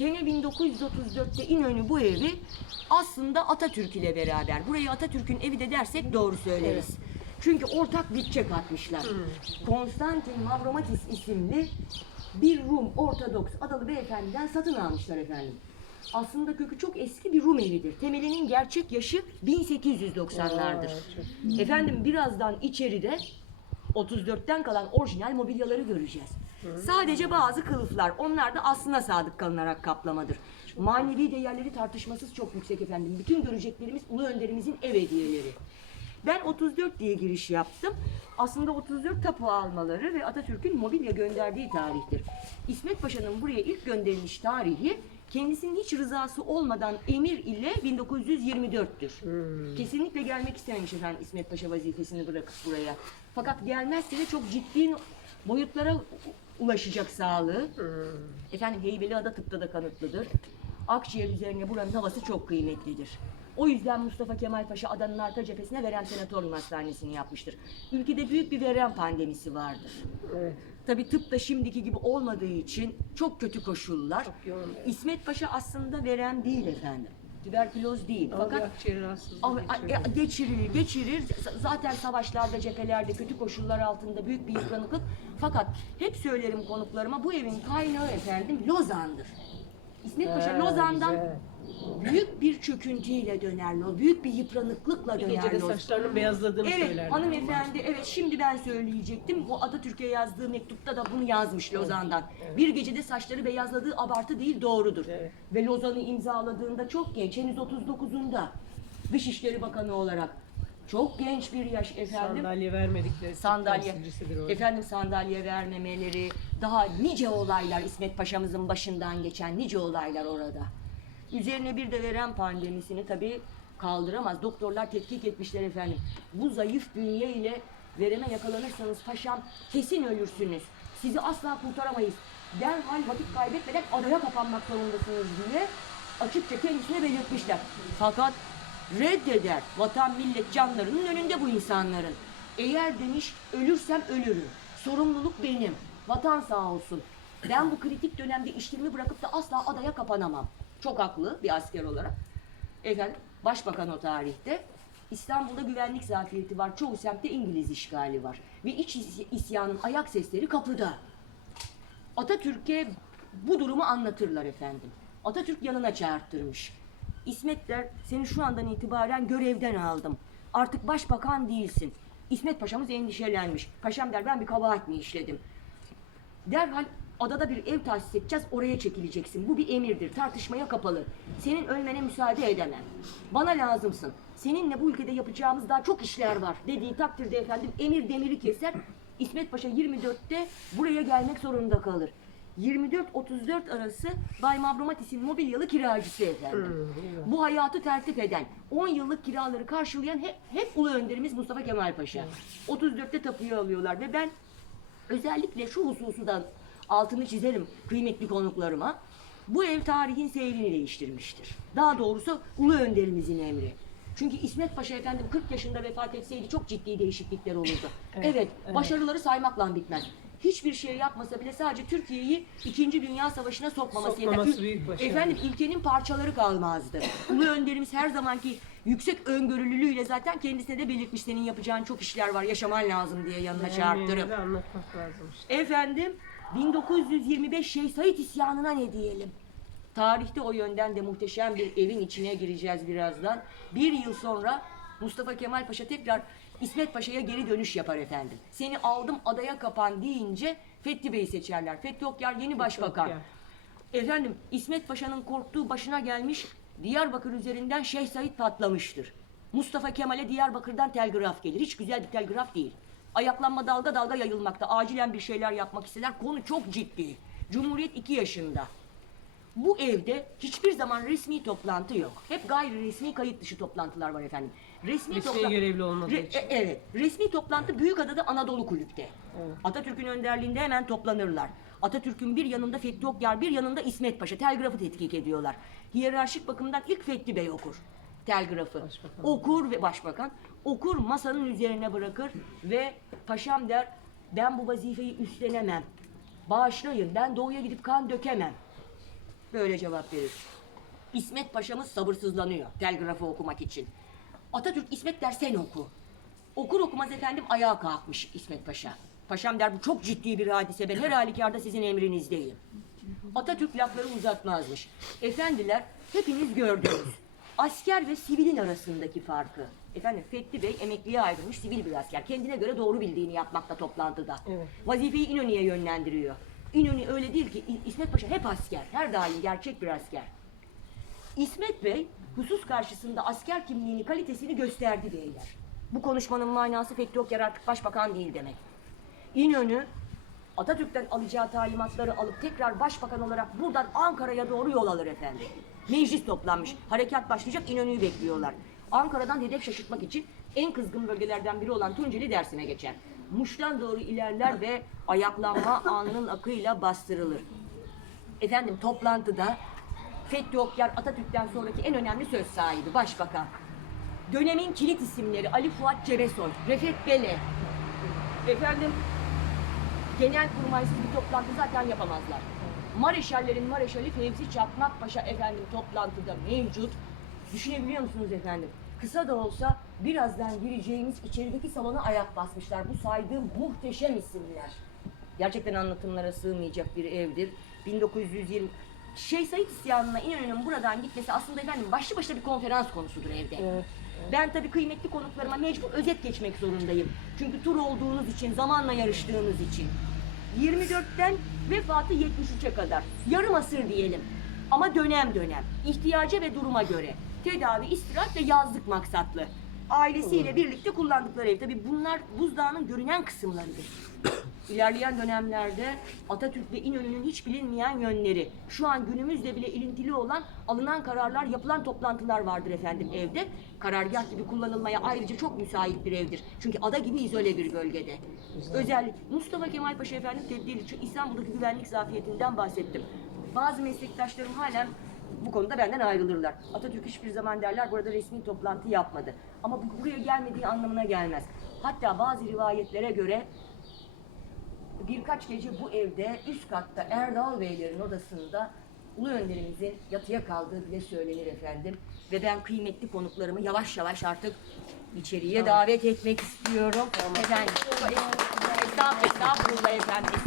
Sene 1934'te İnönü bu evi aslında Atatürk ile beraber. Burayı Atatürk'ün evi de dersek doğru söyleriz. Çünkü ortak bütçe katmışlar. Konstantin Mavromatis isimli bir Rum Ortodoks adalı beyefendiden satın almışlar efendim. Aslında kökü çok eski bir Rum evidir. Temelinin gerçek yaşı 1890'lardır. Efendim birazdan içeride 34'ten kalan orijinal mobilyaları göreceğiz. Sadece bazı kılıflar. Onlar da aslına sadık kalınarak kaplamadır. Manevi değerleri tartışmasız çok yüksek efendim. Bütün göreceklerimiz Ulu Önderimizin ev hediyeleri. Ben 34 diye giriş yaptım. Aslında 34 tapu almaları ve Atatürk'ün mobilya gönderdiği tarihtir. İsmet Paşa'nın buraya ilk gönderilmiş tarihi kendisinin hiç rızası olmadan emir ile 1924'tür. Kesinlikle gelmek istememiş efendim İsmet Paşa vazifesini bırakıp buraya. Fakat gelmezse de çok ciddi boyutlara ulaşacak sağlığı. Efendim Heybeliada tıpta da kanıtlıdır. Akciğer üzerine buranın havası çok kıymetlidir. O yüzden Mustafa Kemal Paşa adanın arka cephesine Verem Senatoryum Hastanesi'ni yapmıştır. Ülkede büyük bir verem pandemisi vardır. Evet. Tabii tıp da şimdiki gibi olmadığı için çok kötü koşullar. Çok yoğun. İsmet Paşa aslında verem değil efendim. Tüberküloz değil. Fakat akciğer rahatsızlığı a- geçirir, geçirir. Z- Zaten savaşlarda, cephelerde, kötü koşullar altında büyük bir yıpranıklık. Fakat hep söylerim konuklarıma bu evin kaynağı efendim Lozan'dır. İsmet Paşa Lozan'dan büyük bir çöküntüyle döner, Lo- büyük bir yıpranıklıkla Bir döner. gecede Lozan. saçlarının beyazladığını Evet söylerdi. hanımefendi evet şimdi ben söyleyecektim. O Atatürk'e yazdığı mektupta da bunu yazmış Lozan'dan. Bir gecede saçları beyazladığı abartı değil doğrudur. Evet. Ve Lozan'ı imzaladığında çok genç henüz 39'unda Dışişleri Bakanı olarak. Çok genç bir yaş efendim. Sandalye vermedikleri Sandalye. Efendim sandalye vermemeleri, daha nice olaylar İsmet Paşa'mızın başından geçen nice olaylar orada. Üzerine bir de veren pandemisini tabii kaldıramaz. Doktorlar tetkik etmişler efendim. Bu zayıf bünye ile vereme yakalanırsanız paşam kesin ölürsünüz. Sizi asla kurtaramayız. Derhal vakit kaybetmeden adaya kapanmak zorundasınız diye açıkça kendisine belirtmişler. Fakat reddeder. Vatan millet canlarının önünde bu insanların. Eğer demiş ölürsem ölürüm. Sorumluluk benim. Vatan sağ olsun. Ben bu kritik dönemde işlerimi bırakıp da asla adaya kapanamam. Çok haklı bir asker olarak. Efendim başbakan o tarihte. İstanbul'da güvenlik zafiyeti var. Çoğu semtte İngiliz işgali var. Ve iç is- isyanın ayak sesleri kapıda. Atatürk'e bu durumu anlatırlar efendim. Atatürk yanına çağırttırmış. İsmet der, seni şu andan itibaren görevden aldım. Artık başbakan değilsin. İsmet Paşa'mız endişelenmiş. Paşam der, ben bir kabahat mi işledim? Derhal adada bir ev tahsis edeceğiz, oraya çekileceksin. Bu bir emirdir, tartışmaya kapalı. Senin ölmene müsaade edemem. Bana lazımsın. Seninle bu ülkede yapacağımız daha çok işler var dediği takdirde efendim emir demiri keser. İsmet Paşa 24'te buraya gelmek zorunda kalır. 24-34 arası Bay Mavromatis'in mobilyalı kiracısı efendim. Bu hayatı tertip eden, 10 yıllık kiraları karşılayan hep, hep ulu önderimiz Mustafa Kemal Paşa. 34'te tapuyu alıyorlar ve ben Özellikle şu hususu da altını çizerim kıymetli konuklarıma. Bu ev tarihin seyrini değiştirmiştir. Daha doğrusu Ulu Önderimizin emri. Çünkü İsmet Paşa efendim 40 yaşında vefat etseydi çok ciddi değişiklikler olurdu. Evet, Evet, evet. başarıları saymakla bitmez. Hiçbir şey yapmasa bile sadece Türkiye'yi 2. Dünya Savaşı'na sokmaması, Sokmaması yeter. Efendim ülkenin parçaları kalmazdı. Ulu önderimiz her zamanki yüksek öngörülülüğüyle zaten kendisine de belirtmiş senin yapacağın çok işler var yaşaman lazım diye yanına çağırttırıp. Beğenmeyeni de anlatmak lazım işte. Efendim 1925 Şeyh Said isyanına ne diyelim? Tarihte o yönden de muhteşem bir evin içine gireceğiz birazdan. Bir yıl sonra Mustafa Kemal Paşa tekrar İsmet Paşa'ya geri dönüş yapar efendim. Seni aldım adaya kapan deyince Fethi Bey'i seçerler. Fethi Okyar yeni başbakan. Okyar. Efendim İsmet Paşa'nın korktuğu başına gelmiş Diyarbakır üzerinden Şeyh Said patlamıştır. Mustafa Kemal'e Diyarbakır'dan telgraf gelir. Hiç güzel bir telgraf değil. Ayaklanma dalga dalga yayılmakta. Acilen bir şeyler yapmak isteler. Konu çok ciddi. Cumhuriyet 2 yaşında. Bu evde hiçbir zaman resmi toplantı yok. Hep gayri resmi kayıt dışı toplantılar var efendim. Resmi, Resmi topla- görevli olmadığı Re- için. e- evet. Resmi toplantı Büyükada'da Anadolu Kulüp'te. Evet. Atatürk'ün önderliğinde hemen toplanırlar. Atatürk'ün bir yanında Fethi Okyar, bir yanında İsmet Paşa telgrafı tetkik ediyorlar. Hiyerarşik bakımdan ilk Fethi Bey okur telgrafı. Başbakan. Okur ve başbakan okur masanın üzerine bırakır ve paşam der ben bu vazifeyi üstlenemem. Bağışlayın ben doğuya gidip kan dökemem. Böyle cevap verir. İsmet Paşa'mız sabırsızlanıyor telgrafı okumak için. Atatürk İsmet der sen oku. Okur okumaz efendim ayağa kalkmış İsmet Paşa. Paşam der bu çok ciddi bir hadise ben her halükarda sizin emrinizdeyim. Atatürk lafları uzatmazmış. Efendiler hepiniz gördünüz. Asker ve sivilin arasındaki farkı. Efendim Fethi Bey emekliye ayrılmış sivil bir asker. Kendine göre doğru bildiğini yapmakta toplantıda. Evet. Vazifeyi İnönü'ye yönlendiriyor. İnönü öyle değil ki İsmet Paşa hep asker. Her daim gerçek bir asker. İsmet Bey husus karşısında asker kimliğini, kalitesini gösterdi beyler. Bu konuşmanın manası Fethi Okyar artık başbakan değil demek. İnönü Atatürk'ten alacağı talimatları alıp tekrar başbakan olarak buradan Ankara'ya doğru yol alır efendim. Meclis toplanmış. Harekat başlayacak İnönü'yü bekliyorlar. Ankara'dan hedef şaşırtmak için en kızgın bölgelerden biri olan Tunceli Dersim'e geçer. Muş'tan doğru ilerler ve ayaklanma alnının akıyla bastırılır. Efendim toplantıda Fethi Okyar Atatürk'ten sonraki en önemli söz sahibi başbakan. Dönemin kilit isimleri Ali Fuat Cebesoy, Refet Bele, efendim genel kurmaysız bir toplantı zaten yapamazlar. Mareşallerin mareşali Fevzi Çakmak Paşa efendim toplantıda mevcut. Düşünebiliyor musunuz efendim? Kısa da olsa birazdan gireceğimiz içerideki salona ayak basmışlar. Bu saydığım muhteşem isimler. Gerçekten anlatımlara sığmayacak bir evdir. 1920 Şeyh Said isyanına İnönü'nün buradan gitmesi aslında efendim başlı başına bir konferans konusudur evde. Evet. Ben tabii kıymetli konuklarıma mecbur özet geçmek zorundayım. Çünkü tur olduğunuz için, zamanla yarıştığınız için. 24'ten vefatı 73'e kadar. Yarım asır diyelim. Ama dönem dönem. ihtiyaca ve duruma göre. Tedavi, istirahat ve yazlık maksatlı. Ailesiyle birlikte kullandıkları ev. Tabii bunlar buzdağının görünen kısımlarıdır. İlerleyen dönemlerde Atatürk ve İnönü'nün hiç bilinmeyen yönleri, şu an günümüzle bile ilintili olan alınan kararlar, yapılan toplantılar vardır efendim evde. Karargah gibi kullanılmaya ayrıca çok müsait bir evdir. Çünkü ada gibi izole bir bölgede. Özellikle Mustafa Kemal Paşa efendim tebdili için İstanbul'daki güvenlik zafiyetinden bahsettim. Bazı meslektaşlarım halen bu konuda benden ayrılırlar. Atatürk hiçbir zaman derler burada resmi toplantı yapmadı. Ama bu buraya gelmediği anlamına gelmez. Hatta bazı rivayetlere göre birkaç gece bu evde üst katta Erdal Beylerin odasında Ulu Önderimizin yatıya kaldığı bile söylenir efendim. Ve ben kıymetli konuklarımı yavaş yavaş artık içeriye davet etmek istiyorum. Efendim, estağfurullah, estağfurullah efendim.